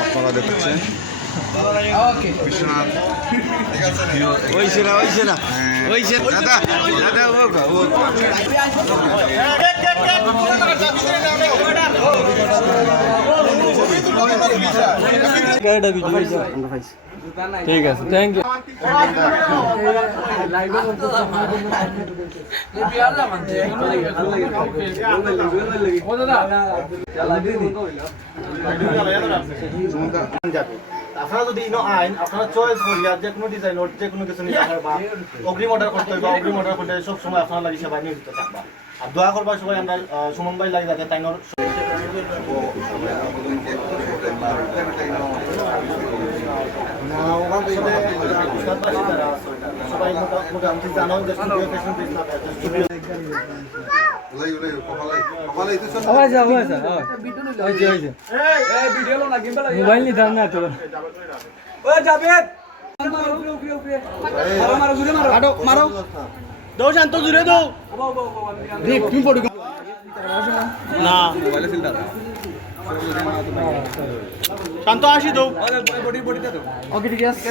আপনারা দেখছেন বিশ্বনাথ ঠিক আছে, থ্যাংক ইউ। আপনারা যদি ইনো আইন আপনারা চয়েস করিয়া যে কোনো ডিজাইন যে কোনো কিছু নিতে পারবা, অগ্রিম অর্ডার করতে হইবা, অগ্রিম অর্ডার করতে সব সময় আপনারা লাগি সেবা নিয়োজিত থাকবা। আর দোয়া করবা সবাই আমরা সুমন ভাই লাগে যাতে তাইনোর সবাই মোটামুটি জানো যে স্টুডিও ফ্যাশন পেজ না স্টুডিও মোবাইল নি দাম না তো মারো দাও শান্ত জুড়ে দাও তুমি পড়ো না শান্ত আসি দাও ওকে ঠিক আছে